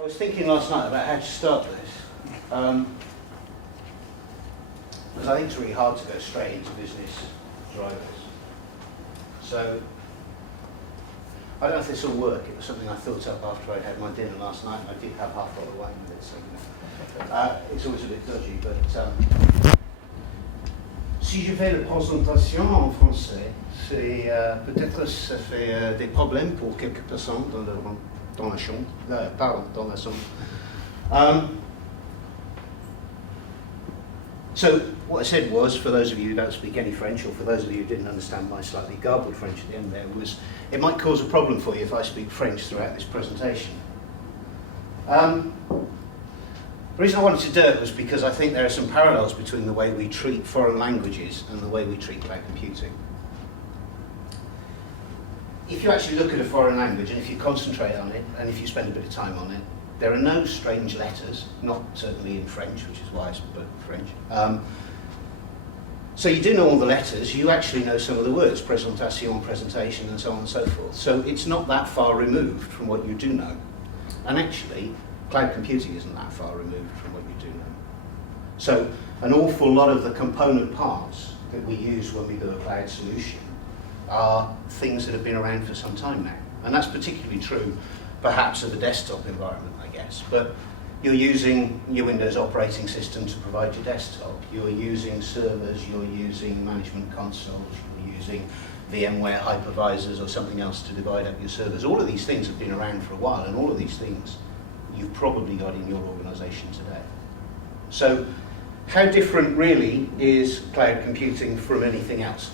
I was thinking last night about how to start this, because I think it's really hard to go straight into business drivers. So, I don't know if this will work. It was something I thought up after I'd had my dinner last night, and I did have half a bottle of wine with it, so it's always a bit dodgy, but si je fais la présentation en français, c'est peut-être ça fait des problèmes pour quelques personnes dans la chambre, pardon, dans la chambre. So what I said was, for those of you who don't speak any French, or for those of you who didn't understand my slightly garbled French at the end there, was it might cause a problem for you if I speak French throughout this presentation. The reason I wanted to do it was because I think there are some parallels between the way we treat foreign languages and the way we treat cloud computing. If you actually look at a foreign language, and if you concentrate on it, and if you spend a bit of time on it, there are no strange letters, not certainly in French, which is why I spoke French. So you do know all the letters, you actually know some of the words, présentation, presentation, and so on and so forth. So it's not that far removed from what you do know. And actually, cloud computing isn't that far removed from what you do know. So an awful lot of the component parts that we use when we do a cloud solution are things that have been around for some time now. And that's particularly true, perhaps, of a desktop environment, I guess. But you're using your Windows operating system to provide your desktop. You're using servers, you're using management consoles, you're using VMware hypervisors or something else to divide up your servers. All of these things have been around for a while, and all of these things you've probably got in your organization today. So how different really is cloud computing from anything else?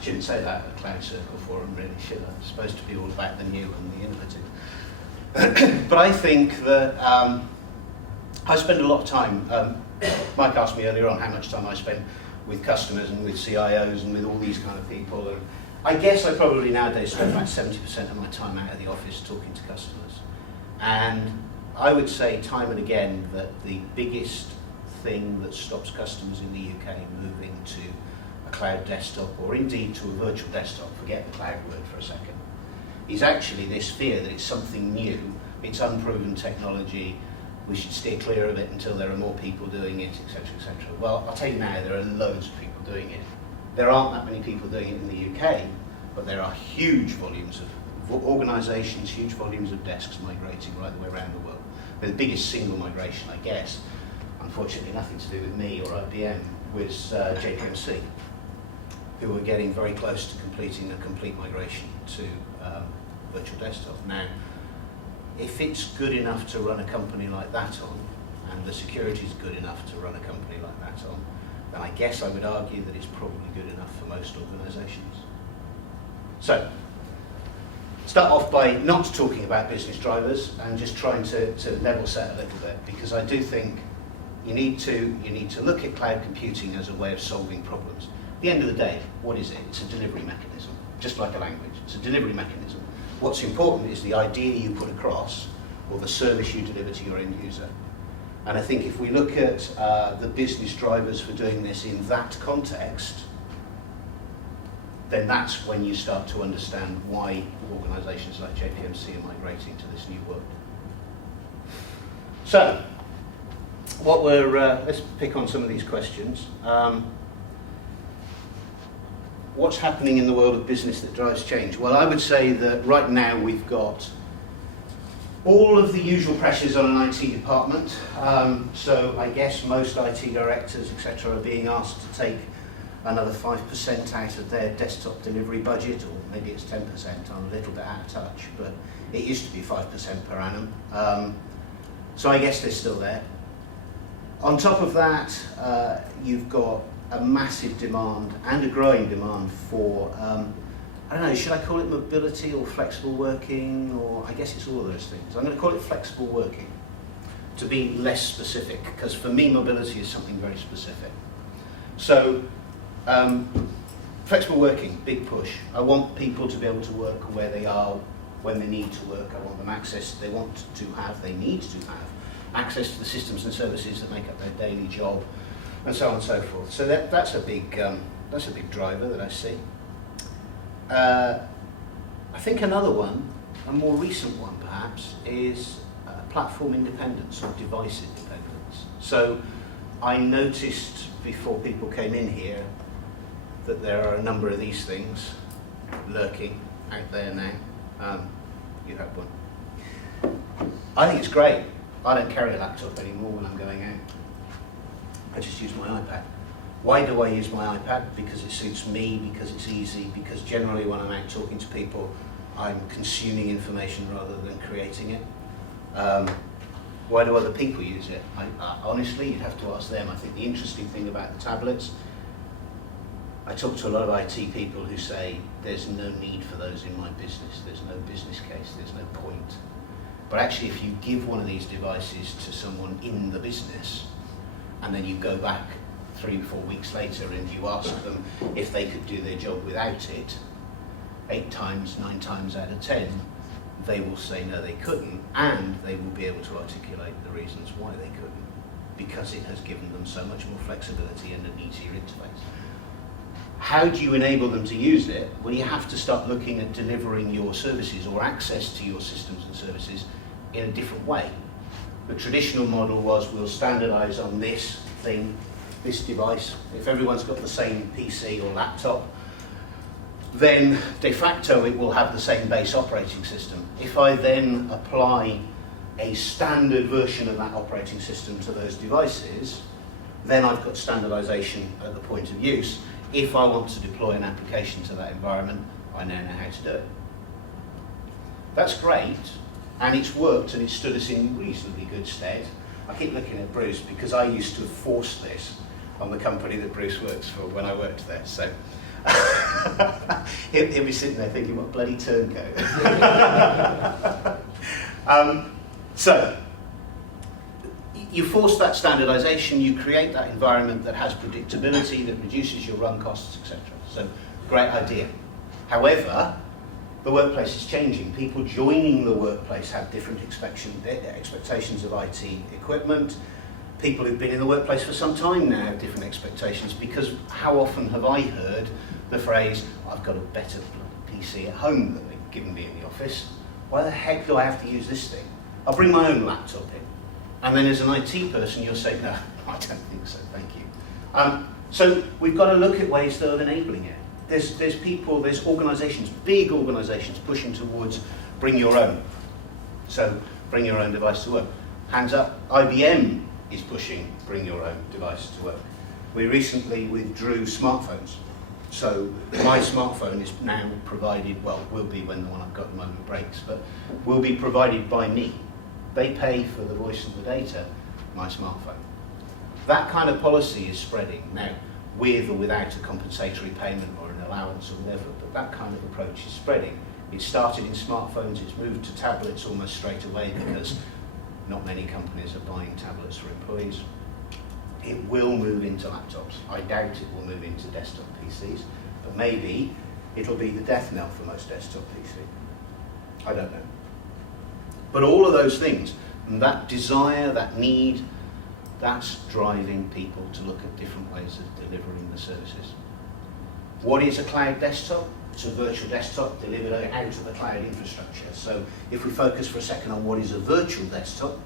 Shouldn't say that at Cloud Circle Forum, really, should I? It's supposed to be all about the new and the innovative. But I think that I spend a lot of time, Mike asked me earlier on how much time I spend with customers and with CIOs and with all these kind of people. And I guess I probably nowadays spend about 70% of my time out of the office talking to customers. And I would say time and again that the biggest thing that stops customers in the UK moving to a cloud desktop, or indeed to a virtual desktop, forget the cloud word for a second, is actually this fear that it's something new, it's unproven technology, we should steer clear of it until there are more people doing it, etc., etc. Well, I'll tell you now, there are loads of people doing it. There aren't that many people doing it in the UK, but there are huge volumes of organisations, huge volumes of desks migrating right the way around the world. The biggest single migration, I guess, unfortunately nothing to do with me or IBM, was JPMC, who were getting very close to completing a complete migration to virtual desktop. Now, if it's good enough to run a company like that on, and the security is good enough to run a company like that on, then I guess I would argue that it's probably good enough for most organisations. So, start off by not talking about business drivers and just trying to level set a little bit, because I do think you need to look at cloud computing as a way of solving problems. At the end of the day, what is it? It's a delivery mechanism, just like a language. It's a delivery mechanism. What's important is the idea you put across, or the service you deliver to your end user. And I think if we look at the business drivers for doing this in that context, then that's when you start to understand why organisations like JPMC are migrating to this new world. So, let's pick on some of these questions. What's happening in the world of business that drives change? Well, I would say that right now we've got all of the usual pressures on an IT department. So I guess most IT directors, etc., are being asked to take another 5% out of their desktop delivery budget, or maybe it's 10%, I'm a little bit out of touch, but it used to be 5% per annum. So I guess they're still there. On top of that, you've got a massive demand and a growing demand for, I don't know, should I call it mobility or flexible working, or I guess it's all of those things. I'm going to call it flexible working, to be less specific, because for me mobility is something very specific. So, flexible working, big push. I want people to be able to work where they are, when they need to work. I want them access, they need to have access to the systems and services that make up their daily job, and so on and so forth. So that's a big driver that I see. I think another one a more recent one perhaps is platform independence or device independence. So I noticed before people came in here that there are a number of these things lurking out there now. You have one. I think it's great. I don't carry a laptop anymore when I'm going out. I just use my iPad. Why do I use my iPad? Because it suits me, because it's easy, because generally when I'm out talking to people, I'm consuming information rather than creating it. Why do other people use it? Honestly, you'd have to ask them. I think the interesting thing about the tablets, I talk to a lot of IT people who say there's no need for those in my business. There's no business case, there's no point. But actually, if you give one of these devices to someone in the business, and then you go back 3 or 4 weeks later and you ask them if they could do their job without it, 8 times, 9 times out of 10, they will say no, they couldn't, and they will be able to articulate the reasons why they couldn't, because it has given them so much more flexibility and an easier interface. How do you enable them to use it? Well, you have to start looking at delivering your services or access to your systems and services in a different way. The traditional model was we'll standardize on this thing, this device. If everyone's got the same PC or laptop, then de facto it will have the same base operating system. If I then apply a standard version of that operating system to those devices, then I've got standardization at the point of use. If I want to deploy an application to that environment, I now know how to do it. That's great, and it's worked and it's stood us in reasonably good stead. I keep looking at Bruce because I used to force this on the company that Bruce works for when I worked there. So he'll be sitting there thinking, what bloody turncoat. So you force that standardization, you create that environment that has predictability, that reduces your run costs, etc. So, great idea. However, the workplace is changing. People joining the workplace have different expectations of IT equipment. People who've been in the workplace for some time now have different expectations, because how often have I heard the phrase, I've got a better PC at home than they've given me in the office. Why the heck do I have to use this thing? I'll bring my own laptop in. And then as an IT person, you'll say, no, I don't think so, thank you. So we've got to look at ways of enabling it. There's people, there's organisations, big organisations pushing towards bring your own. So bring your own device to work. Hands up, IBM is pushing bring your own device to work. We recently withdrew smartphones. So my smartphone is now provided, well, will be when the one I've got at the moment breaks, but will be provided by me. They pay for the voice and the data, my smartphone. That kind of policy is spreading now, with or without a compensatory payment or an allowance or whatever, but that kind of approach is spreading. It started in smartphones, it's moved to tablets almost straight away because not many companies are buying tablets for employees. It will move into laptops. I doubt it will move into desktop PCs, but maybe it'll be the death knell for most desktop PC. I don't know. But all of those things, and that desire, that need, that's driving people to look at different ways of delivering the services. What is a cloud desktop? It's a virtual desktop delivered out of the cloud infrastructure. So if we focus for a second on what is a virtual desktop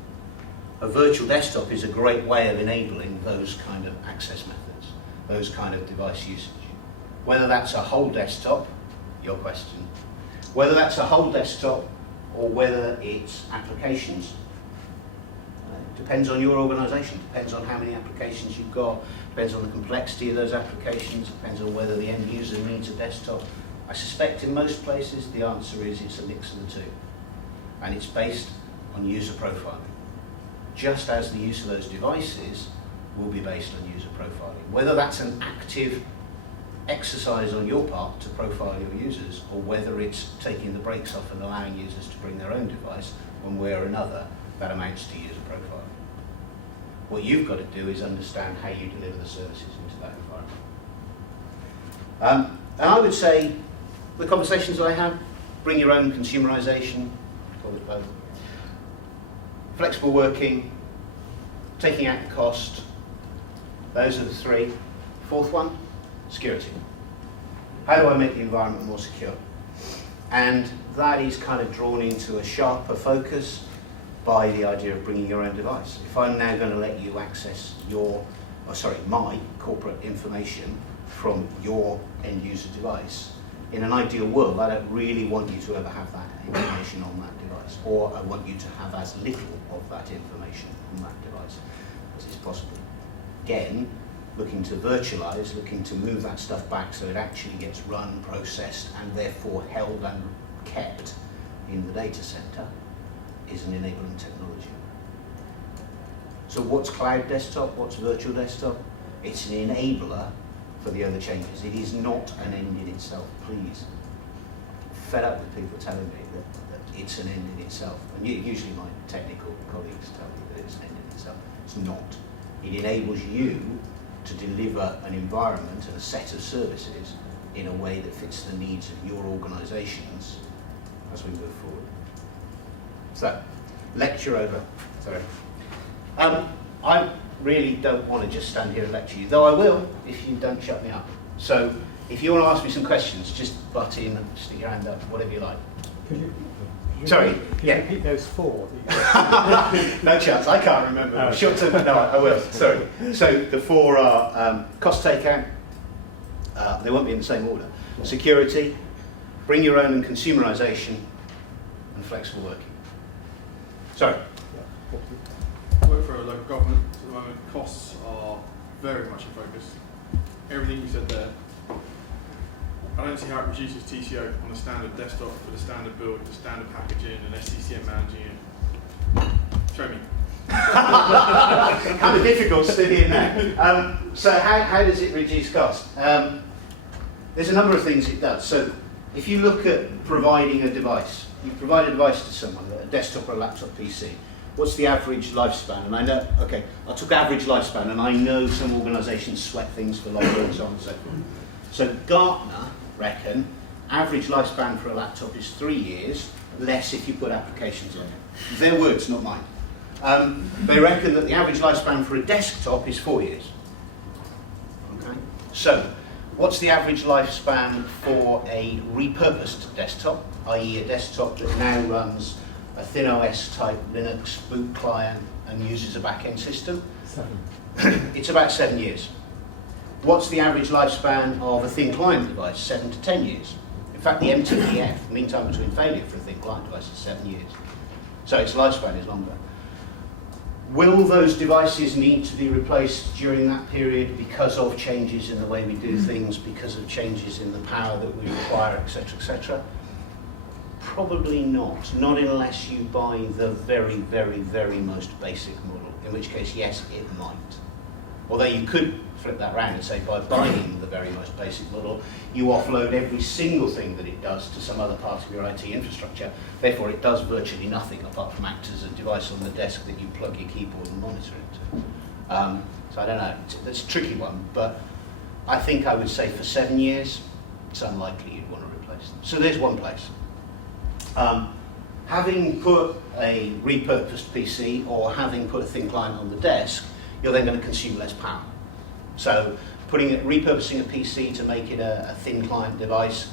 is a great way of enabling those kind of access methods, those kind of device usage. Whether that's a whole desktop, your question, whether that's a whole desktop or whether it's applications, depends on your organisation, depends on how many applications you've got, depends on the complexity of those applications, depends on whether the end user needs a desktop. I suspect in most places the answer is it's a mix of the two, and it's based on user profiling. Just as the use of those devices will be based on user profiling. Whether that's an active exercise on your part to profile your users, or whether it's taking the brakes off and allowing users to bring their own device one way or another, that amounts to user profiling. What you've got to do is understand how you deliver the services into that environment. And I would say the conversations that I have, bring your own consumerization, call it both, flexible working, taking out the cost, those are the three. Fourth one, security. How do I make the environment more secure? And that is kind of drawn into a sharper focus by the idea of bringing your own device. If I'm now going to let you access my corporate information from your end user device, in an ideal world, I don't really want you to ever have that information on that device, or I want you to have as little of that information on that device as is possible. Again, looking to virtualize, looking to move that stuff back so it actually gets run, processed, and therefore held and kept in the data center is an enabling technology. So what's cloud desktop? What's virtual desktop? It's an enabler for the other changes. It is not an end in itself, please. I'm fed up with people telling me that it's an end in itself. And usually my technical colleagues tell me that it's an end in itself. It's not. It enables you to deliver an environment and a set of services in a way that fits the needs of your organisations as we move forward. So, lecture over. Sorry. I really don't want to just stand here and lecture you, though I will if you don't shut me up. So, if you want to ask me some questions, just butt in, stick your hand up, whatever you like. Could you repeat those 4? No chance, I can't remember. Oh, Short term, no, I will, sorry. So the 4 are cost takeout, they won't be in the same order. Security, bring your own and consumerization, and flexible working. Sorry. I work for a local government at the moment. Costs are very much in focus. Everything you said there, I don't see how it reduces TCO on the standard desktop with the standard build, the standard packaging, and SCCM managing it. Show me. Kind of difficult stood here now. So how does it reduce cost? There's a number of things it does. So if you look at providing a device, you provide a device to someone, a desktop or a laptop PC, what's the average lifespan? And I know, okay, I took average lifespan, and I know some organisations sweat things for longer and so on and so forth. So Gartner reckon average lifespan for a laptop is 3 years, less if you put applications on it. Their words, not mine. They reckon that the average lifespan for a desktop is 4 years. Okay. So, what's the average lifespan for a repurposed desktop, i.e. a desktop that now runs a ThinOS type Linux boot client and uses a back-end system? 7. It's about 7 years. What's the average lifespan of a thin client device? 7 to 10 years. In fact, the MTBF, mean time between failure for a thin client device, is 7 years. So its lifespan is longer. Will those devices need to be replaced during that period because of changes in the way we do things, because of changes in the power that we require, etc., etc.? Probably not. Not unless you buy the very, very, very most basic model, in which case, yes, it might. Although you could flip that around and say by buying the very most basic model, you offload every single thing that it does to some other part of your IT infrastructure. Therefore, it does virtually nothing apart from act as a device on the desk that you plug your keyboard and monitor into. So I don't know, it's a tricky one, but I think I would say for 7 years, it's unlikely you'd want to replace them. So there's one place. Having put a repurposed PC or having put a thin client on the desk, you're then going to consume less power. So repurposing a PC to make it a thin client device,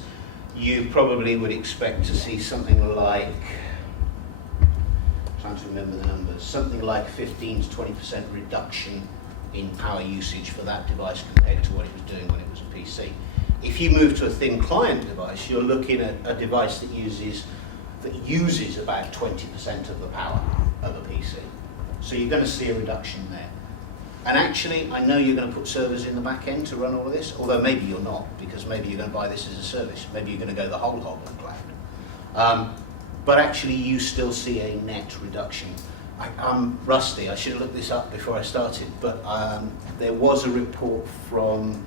you probably would expect to see something like, I'm trying to remember the numbers, something like 15 to 20% reduction in power usage for that device compared to what it was doing when it was a PC. If you move to a thin client device, you're looking at a device that uses about 20% of the power of a PC. So you're going to see a reduction there. And actually, I know you're going to put servers in the back end to run all of this, although maybe you're not, because maybe you're going to buy this as a service. Maybe you're going to go the whole hog on cloud. But actually, you still see a net reduction. I'm rusty. I should have looked this up before I started, but there was a report from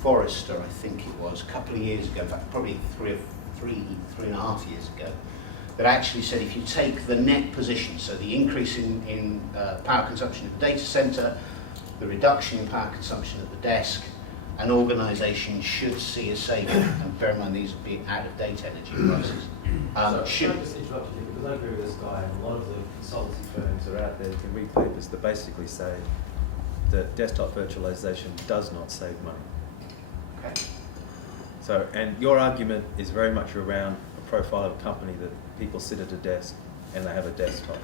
Forrester, I think it was, a couple of years ago, in fact, probably three and a half years ago, that actually said if you take the net position, so the increase in power consumption at the data center, the reduction in power consumption at the desk, an organisation should see a saving. And bear in mind these would be out-of-date energy prices. Can I just interrupt you, because I agree with this guy, and a lot of the consultancy firms are out there can read papers that basically say that desktop virtualization does not save money. Okay. So, and your argument is very much around a profile of a company that people sit at a desk and they have a desktop.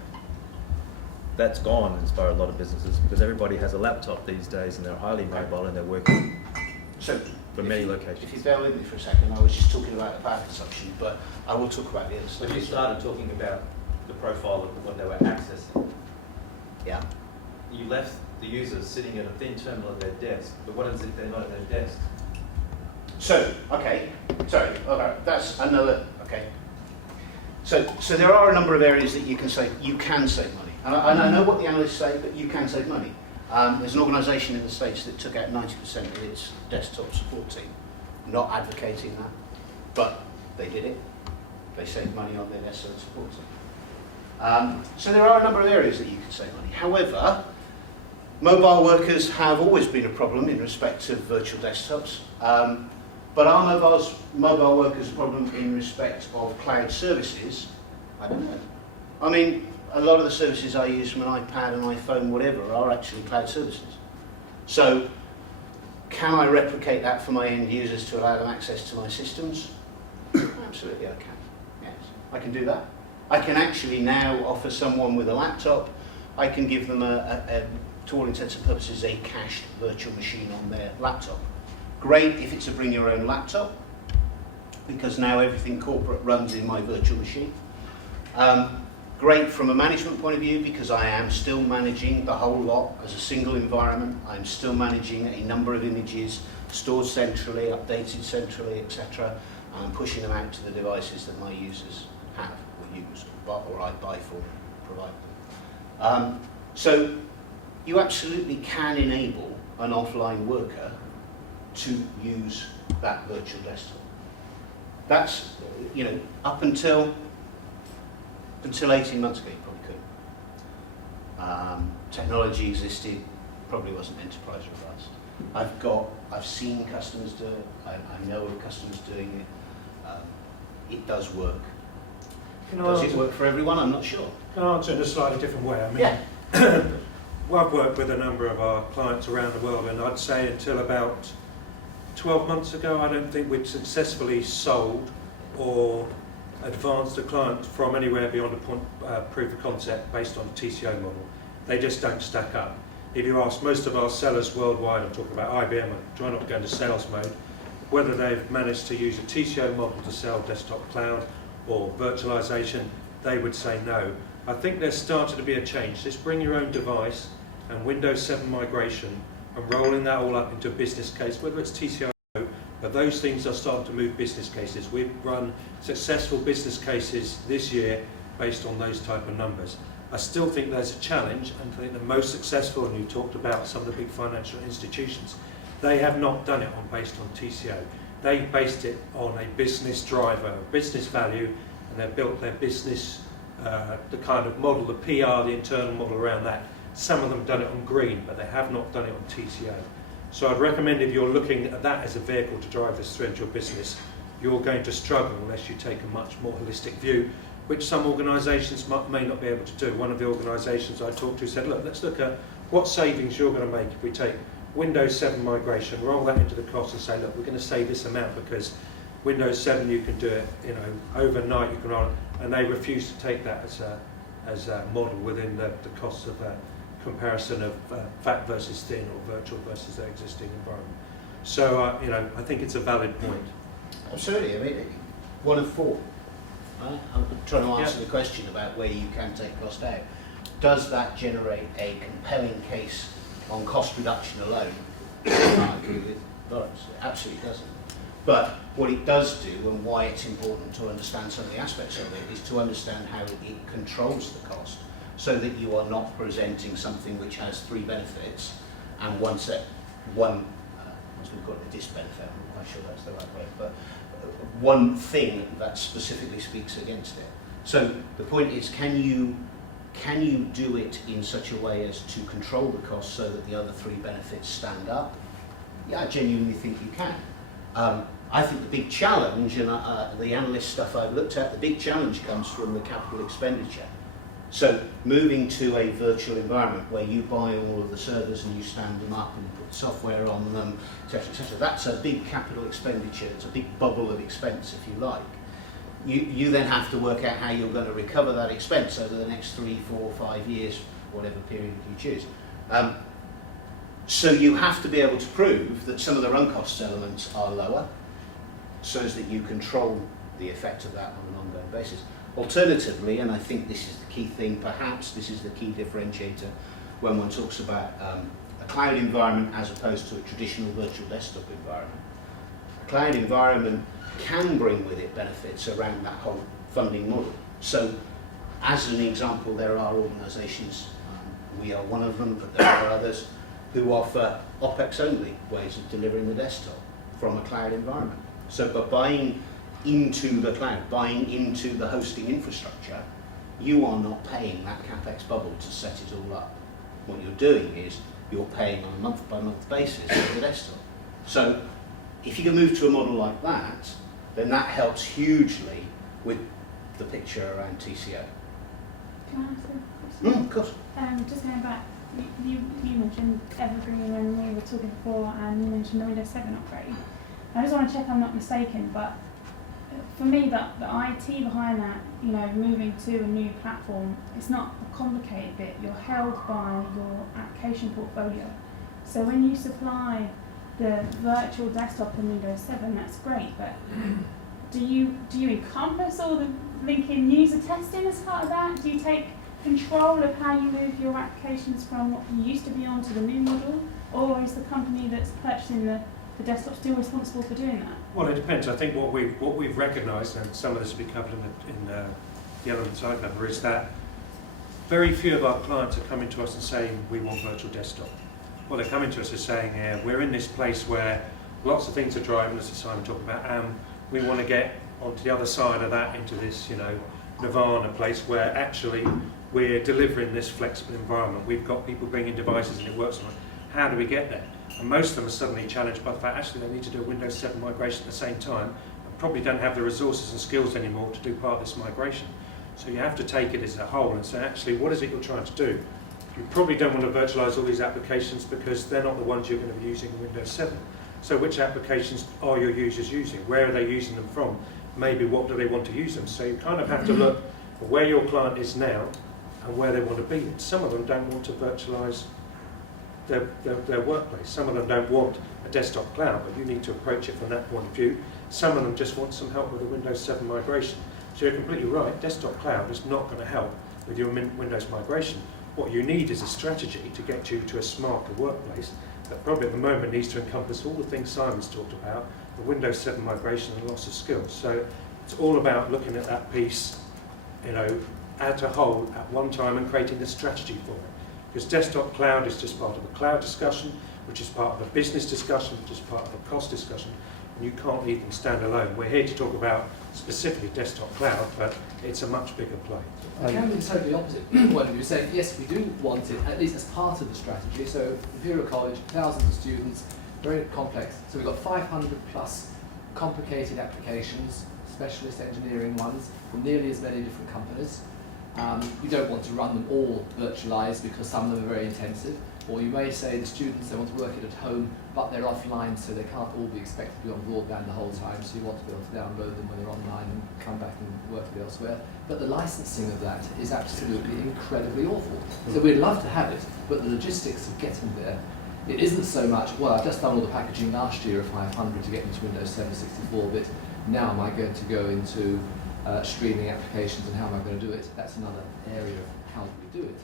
That's gone as far as a lot of businesses because everybody has a laptop these days and they're highly mobile and they're working So, from many locations. if you bear with me for a second, I was just talking about the power consumption, but I will talk about the other stuff. But you started talking about the profile of what they were accessing. Yeah. You left the users sitting at a thin terminal at their desk, but what is if they're not at their desk? So, okay, that's another, okay. So there are a number of areas that you can save money. And I know what the analysts say, but you can save money. There's an organisation in the States that took out 90% of its desktop support team. Not advocating that, but they did it. They saved money on their desktop support team. So there are a number of areas that you can save money. However, mobile workers have always been a problem in respect of virtual desktops. But are mobile workers a problem in respect of cloud services? I don't know. I mean, a lot of the services I use from an iPad, an iPhone, whatever, are actually cloud services. So, can I replicate that for my end users to allow them access to my systems? Absolutely, I can. Yes, I can do that. I can actually now offer someone with a laptop, I can give them to all intents and purposes, a cached virtual machine on their laptop. Great if it's a bring your own laptop, because now everything corporate runs in my virtual machine. Great from a management point of view, because I am still managing the whole lot as a single environment. I'm still managing a number of images stored centrally, updated centrally, etc. I'm pushing them out to the devices that my users have or use, or I buy for them, provide them. So you absolutely can enable an offline worker to use that virtual desktop. That's, up until 18 months ago, you probably couldn't. Technology existed, probably wasn't enterprise robust. I've seen customers do it, I know of customers doing it. It does work. Does it work for everyone? I'm not sure. Can I answer in a slightly different way? I mean, Yeah. well, I've worked with a number of our clients around the world, and I'd say until about 12 months ago, I don't think we'd successfully sold or advanced a client from anywhere beyond a proof of concept based on a TCO model. They just don't stack up. If you ask most of our sellers worldwide, I'm talking about IBM, I try not to go into sales mode, whether they've managed to use a TCO model to sell desktop cloud or virtualization, they would say no. I think there's started to be a change. This bring your own device and Windows 7 migration and rolling that all up into a business case, whether it's TCO, but those things are starting to move business cases. We've run successful business cases this year based on those type of numbers. I still think there's a challenge, and I think the most successful, and you talked about some of the big financial institutions, they have not done it based on TCO. They based it on a business driver, a business value, and they've built their business, the kind of model, the PR, the internal model around that. Some of them have done it on green, but they have not done it on TCO. So I'd recommend if you're looking at that as a vehicle to drive this through into your business, you're going to struggle unless you take a much more holistic view, which some organisations may not be able to do. One of the organisations I talked to said, look, let's look at what savings you're going to make if we take Windows 7 migration, roll that into the cost and say, look, we're going to save this amount because Windows 7 you can do it, overnight you can run, and they refuse to take that as a model within the costs of comparison of fat versus thin or virtual versus their existing environment. So, I think it's a valid point. Absolutely. I mean, one of four. I'm trying to answer the question about where you can take cost out. Does that generate a compelling case on cost reduction alone? I agree with Lawrence. It absolutely doesn't. But what it does do, and why it's important to understand some of the aspects of it, is to understand how it controls the cost, so that you are not presenting something which has three benefits and one, as we call it, a disbenefit. I'm not quite sure that's the right word, but one thing that specifically speaks against it. So the point is, can you do it in such a way as to control the cost so that the other three benefits stand up? Yeah, I genuinely think you can. I think the big challenge, and the analyst stuff I've looked at, the big challenge comes from the capital expenditure. So moving to a virtual environment where you buy all of the servers and you stand them up and put software on them, etc., that's a big capital expenditure. It's a big bubble of expense, if you like. You then have to work out how you're going to recover that expense over the next 3, 4, 5 years, whatever period you choose. So you have to be able to prove that some of the run cost elements are lower, so as that you control the effect of that on an ongoing basis. Alternatively, and I think this is the key thing, perhaps this is the key differentiator when one talks about a cloud environment as opposed to a traditional virtual desktop environment. A cloud environment can bring with it benefits around that whole funding model. So, as an example, there are organisations, we are one of them, but there are others, who offer OPEX-only ways of delivering the desktop from a cloud environment. So by buying into the cloud, buying into the hosting infrastructure, you are not paying that CapEx bubble to set it all up. What you're doing is you're paying on a month-by-month basis for the desktop. So if you can move to a model like that, then that helps hugely with the picture around TCO. Can I ask a question? Of course. Just going back, you mentioned Evergreen when we were talking before, and you mentioned the Windows 7 upgrade. I just want to check I'm not mistaken, but for me, the IT behind that, moving to a new platform, it's not a complicated bit. You're held by your application portfolio. So when you supply the virtual desktop in Windows 7, that's great, but do you encompass all the linking user testing as part of that? Do you take control of how you move your applications from what you used to be on to the new model, or is the company that's purchasing the desktop still responsible for doing that? Well, it depends. I think what we've recognised, and some of this will be covered in the elements I cover, is that very few of our clients are coming to us and saying we want virtual desktop. What they're coming to us is saying, we're in this place where lots of things are driving us, as Simon talked about, and we want to get onto the other side of that into this, nirvana place where actually we're delivering this flexible environment. We've got people bringing devices and it works on it. How do we get there? And most of them are suddenly challenged by the fact actually they need to do a Windows 7 migration at the same time and probably don't have the resources and skills anymore to do part of this migration. So you have to take it as a whole and say, actually, what is it you're trying to do? You probably don't want to virtualize all these applications because they're not the ones you're going to be using in Windows 7. So which applications are your users using? Where are they using them from? Maybe what do they want to use them? So you kind of have to look at where your client is now and where they want to be. Some of them don't want to virtualize their workplace. Some of them don't want a desktop cloud, but you need to approach it from that point of view. Some of them just want some help with the Windows 7 migration. So you're completely right, desktop cloud is not going to help with your Windows migration. What you need is a strategy to get you to a smarter workplace that probably at the moment needs to encompass all the things Simon's talked about, the Windows 7 migration and loss of skills. So it's all about looking at that piece, as a whole at one time and creating a strategy for it. Because desktop cloud is just part of a cloud discussion, which is part of a business discussion, which is part of a cost discussion, and you can't leave them stand alone. We're here to talk about specifically desktop cloud, but it's a much bigger play. It can be totally opposite. When you say, yes, we do want it, at least as part of the strategy. So Imperial College, thousands of students, very complex. So we've got 500 plus complicated applications, specialist engineering ones, from nearly as many different companies. You don't want to run them all virtualized because some of them are very intensive. Or you may say the students, they want to work it at home, but they're offline, so they can't all be expected to be on broadband the whole time, so you want to be able to download them when they're online and come back and work it elsewhere. But the licensing of that is absolutely incredibly awful. So we'd love to have it, but the logistics of getting there, it isn't so much, well, I've just done all the packaging last year of 500 to get into Windows 7 64-bit, now am I going to go into streaming applications and how am I going to do it? That's another area of how do we do it.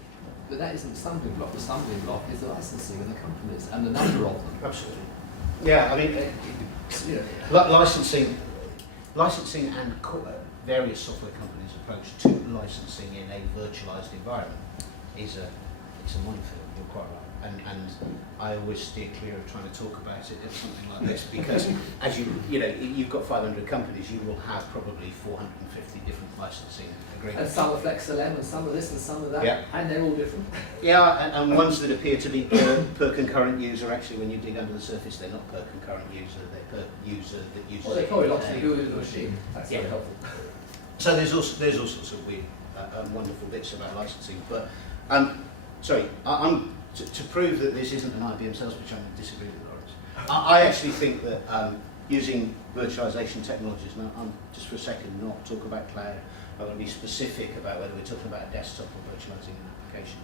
But that isn't the stumbling block. The stumbling block is the licensing and the companies and the number of them. Absolutely. Yeah, I mean, licensing and various software companies' approach to licensing in a virtualized environment it's a minefield. You're quite right. And I always steer clear of trying to talk about it at something like this because as you've got 500 companies, you will have probably 450 different licensing agreements. And some are FlexLM and some are this and some are that, yeah. And they're all different. Yeah, and ones that appear to be per concurrent user, actually when you dig under the surface, they're not per concurrent user, they're per user that uses Well, they probably lock to the Google machine. That's yeah. very helpful. So there's all sorts of weird wonderful bits about licensing. But sorry, to prove that this isn't an IBM sales pitch, I'm going to disagree with Lawrence. I actually think that using virtualization technologies, now I'm just for a second not talk about cloud, I'm going to be specific about whether we're talking about a desktop or virtualizing an application.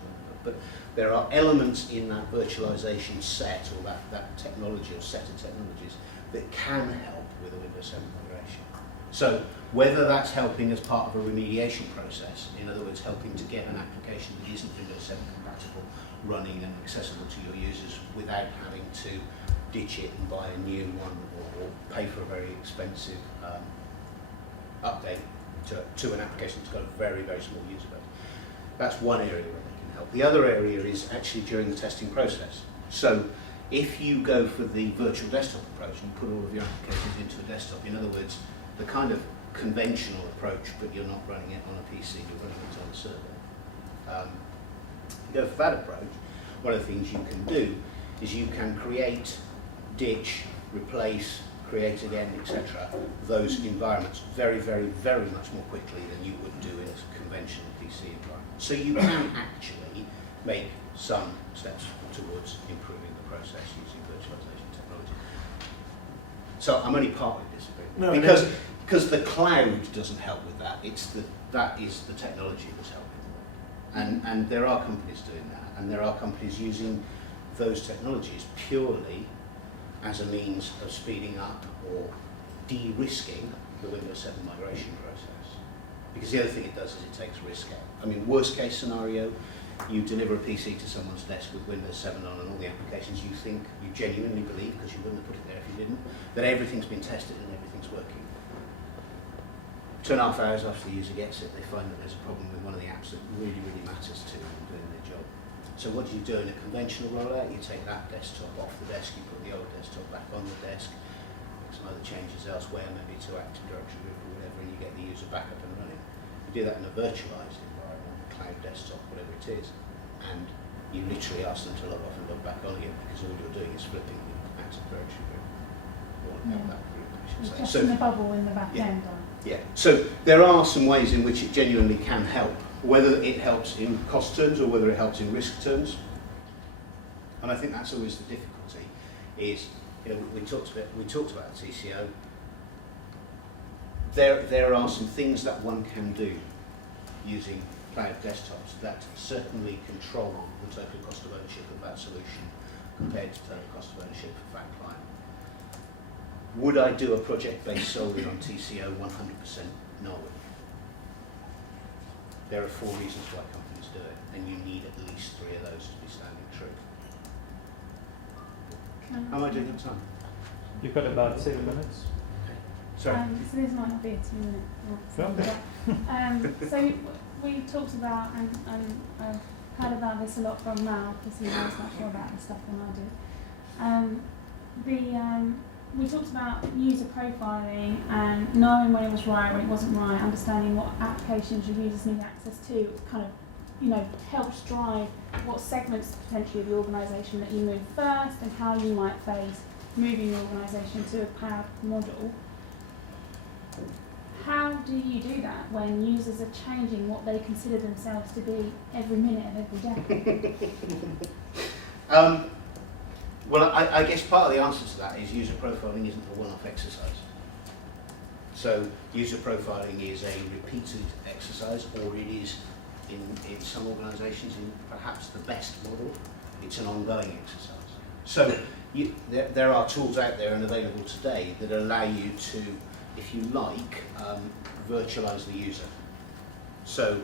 But there are elements in that virtualization set or that technology or set of technologies that can help with a Windows 7 migration. So whether that's helping as part of a remediation process, in other words, helping to get an application that isn't Windows 7 compatible running and accessible to your users without having to ditch it and buy a new one or pay for a very expensive update to an application that's got a very, very small user base. That's one area where they can help. The other area is actually during the testing process. So if you go for the virtual desktop approach and put all of your applications into a desktop, in other words, the kind of conventional approach, but you're not running it on a PC, you're running it on a server. You go for that approach, one of the things you can do is you can create, ditch, replace, create again, etc. those environments very, very, very much more quickly than you would do in a conventional PC environment. So you can actually make some steps towards improving the process using virtualization technology. So I'm only partly disagreeing because the cloud doesn't help with that. That is the technology that's helping. And there are companies doing that, and there are companies using those technologies purely as a means of speeding up or de-risking the Windows 7 migration process. Because the other thing it does is it takes risk out. I mean, worst case scenario, you deliver a PC to someone's desk with Windows 7 on and all the applications you think, you genuinely believe, because you wouldn't have put it there if you didn't, that everything's been tested and everything's working. 2.5 hours after the user gets it, they find that there's a problem with one of the apps that really, really matters to them doing their job. So what do you do in a conventional rollout? You take that desktop off the desk, you put the old desktop back on the desk, make some other changes elsewhere, maybe to Active Directory group or whatever, and you get the user back up and running. You do that in a virtualized environment, cloud desktop, whatever it is, and you literally ask them to log off and log back on again because all you're doing is flipping the Active Directory group. Or that group, I should say. Just in the bubble in the back end. Yeah, so there are some ways in which it genuinely can help, whether it helps in cost terms or whether it helps in risk terms. And I think that's always the difficulty, is, you know, we talked about TCO. There are some things that one can do using cloud desktops that certainly control the total cost of ownership of that solution compared to total cost of ownership for that client. Would I do a project based solely on TCO 100%? No. There are 4 reasons why companies do it, and you need at least 3 of those to be standing true. How am I doing on time? You've got about 7 minutes. Okay. Sorry. So this might not be a 2-minute. So we talked about, and I've heard about this a lot from Mal, because he knows much more about this stuff than I do. We talked about user profiling and knowing when it was right, when it wasn't right, understanding what applications your users need access to, kind of, you know, helps drive what segments potentially of the organisation that you move first and how you might phase moving your organisation to a cloud model. How do you do that when users are changing what they consider themselves to be every minute of every day? Well, I guess part of the answer to that is user profiling isn't a one-off exercise. So user profiling is a repeated exercise, or it is, in some organisations, in perhaps the best model, it's an ongoing exercise. So there are tools out there and available today that allow you to, if you like, virtualise the user. So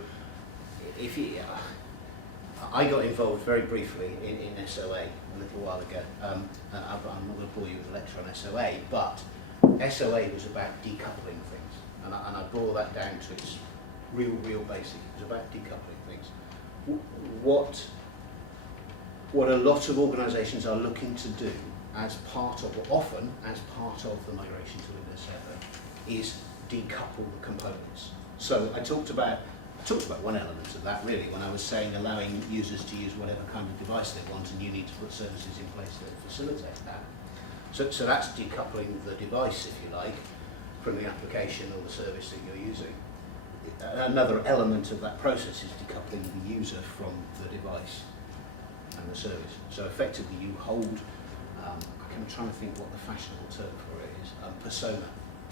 if you, I got involved very briefly in SOA a little while ago. I'm not going to bore you with a lecture on SOA, but SOA was about decoupling things, and I boil that down to its real basic. It was about decoupling things. What a lot of organisations are looking to do as part of, or often as part of the migration to Windows 7, is decouple the components. So I talked about one element of that really when I was saying allowing users to use whatever kind of device they want, and you need to put services in place that facilitate that. So that's decoupling the device, if you like, from the application or the service that you're using. another element of that process is decoupling the user from the device and the service. So effectively you hold, I'm trying to think what the fashionable term for it is, persona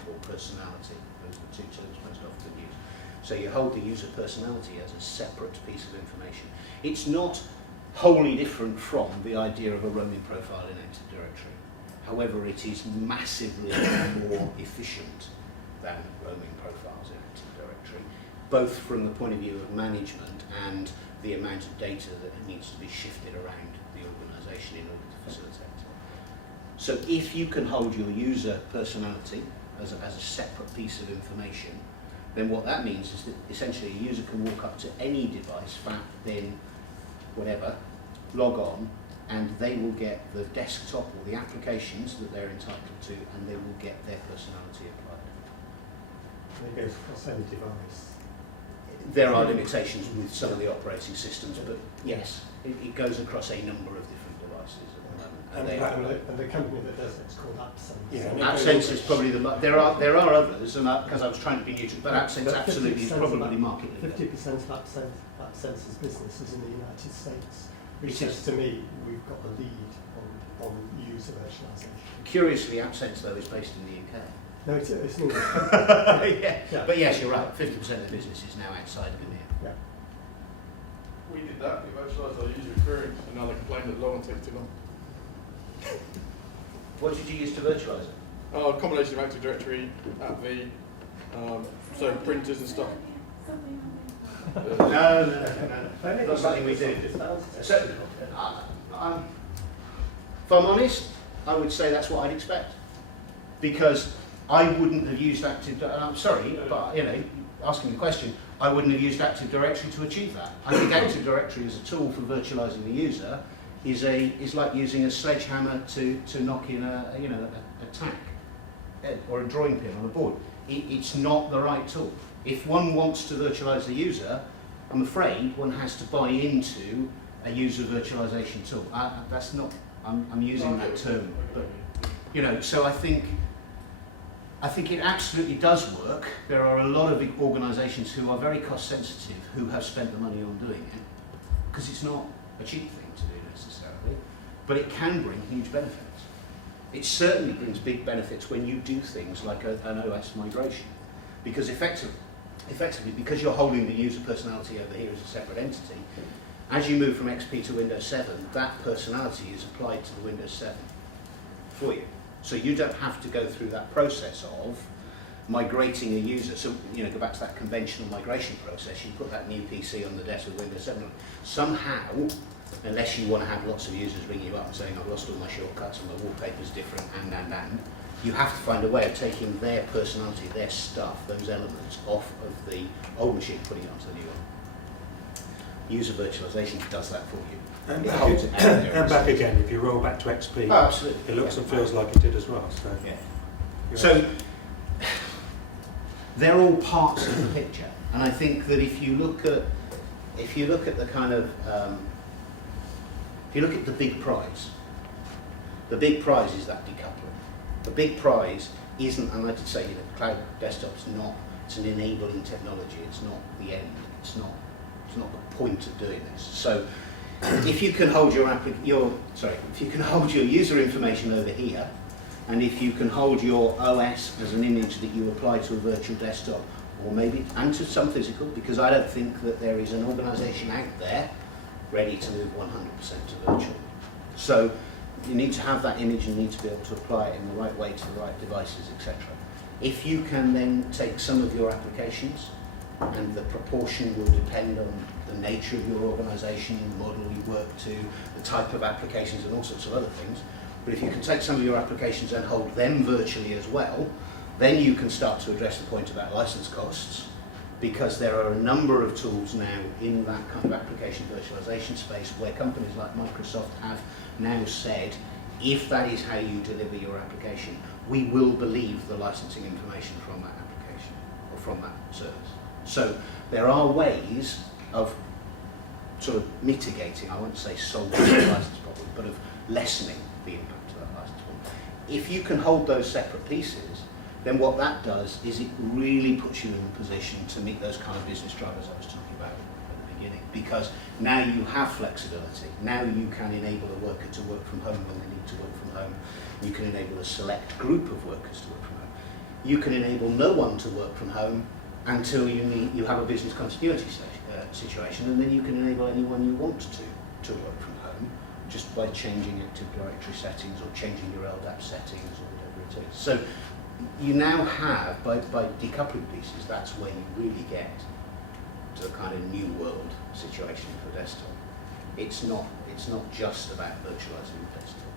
or personality. Those are the two terms most often used. So you hold the user personality as a separate piece of information. It's not wholly different from the idea of a roaming profile in Active Directory. However, it is massively more efficient than roaming profiles in Active Directory, both from the point of view of management and the amount of data that needs to be shifted around the organisation in order to facilitate it. So if you can hold your user personality as a separate piece of information, then what that means is that essentially a user can walk up to any device, FAP, bin, whatever, log on, and they will get the desktop or the applications that they're entitled to, and they will get their personality applied. And it goes across any device. There are limitations with some of the operating systems, but yes, it goes across a number of different devices at the moment. And the company that does it's called AppSense. Yeah. AppSense is probably there are others, and because I was trying to be neutral, but AppSense absolutely is probably market leader. 50% of AppSense's business is in the United States, which It says is. to me we've got the lead on user virtualization. Curiously, AppSense though is based in the UK. No, it's an English company. Yeah. But yes, you're right. 50% of the business is now outside of EMEA. Yeah. We did that, we virtualised our user experience, and now they complain that log on takes too long. What did you use to virtualise it? A combination of Active Directory, AppV, so printers and stuff. No. Not something we do. So, if I'm honest, I would say that's what I'd expect. Because I wouldn't have used Active, and I'm sorry, but asking the question, I wouldn't have used Active Directory to achieve that. I think Active Directory as a tool for virtualizing the user is like using a sledgehammer to knock in a tack or a drawing pin on a board. It's not the right tool. If one wants to virtualize the user, I'm afraid one has to buy into a user virtualization tool. That's not. I'm using that term, but so I think it absolutely does work. There are a lot of organisations who are very cost sensitive who have spent the money on doing it because it's not a cheap thing to do necessarily, but it can bring huge benefits. It certainly brings big benefits when you do things like an OS migration, because effectively because you're holding the user personality over here as a separate entity, as you move from XP to Windows 7, that personality is applied to the Windows 7 for you. So you don't have to go through that process of migrating a user. So, go back to that conventional migration process. You put that new PC on the desk with Windows 7 on. Somehow, unless you want to have lots of users ring you up and saying, I've lost all my shortcuts and my wallpaper's different, and, you have to find a way of taking their personality, their stuff, those elements off of the old machine, putting it onto the new one. User virtualization does that for you. And It holds it out there. and back again, if you roll back to XP, Oh, absolutely. it looks Yeah. and feels like it did as well. So, Yeah. you're So they're all parts of the picture, and I think that if you look at the kind of if you look at the big prize is that decoupling. The big prize isn't, and I did say, cloud desktop's not. It's an enabling technology. It's not the end. It's not the point of doing this. So if you can hold if you can hold your user information over here, and if you can hold your OS as an image that you apply to a virtual desktop, or maybe and to some physical, because I don't think that there is an organisation out there ready to move 100% to virtual. So you need to have that image and you need to be able to apply it in the right way to the right devices, etc. If you can then take some of your applications, and the proportion will depend on the nature of your organisation, the model you work to, the type of applications and all sorts of other things. But if you can take some of your applications and hold them virtually as well, then you can start to address the point about license costs, because there are a number of tools now in that kind of application virtualization space where companies like Microsoft have now said, if that is how you deliver your application, we will believe the licensing information from that application or from that service. So there are ways of sort of mitigating, I won't say solving the license problem, but of lessening the impact of that license problem. If you can hold those separate pieces, then what that does is it really puts you in a position to meet those kind of business drivers I was talking about at the beginning. Because now you have flexibility. Now you can enable a worker to work from home when they need to work from home. You can enable a select group of workers to work from home. You can enable no one to work from home until you have a business continuity situation, and then you can enable anyone you want to work from home just by changing Active Directory settings or changing your LDAP settings or whatever it is. So you now have, by decoupling pieces, that's where you really get to the kind of new world situation for desktop. It's not just about virtualizing the desktop.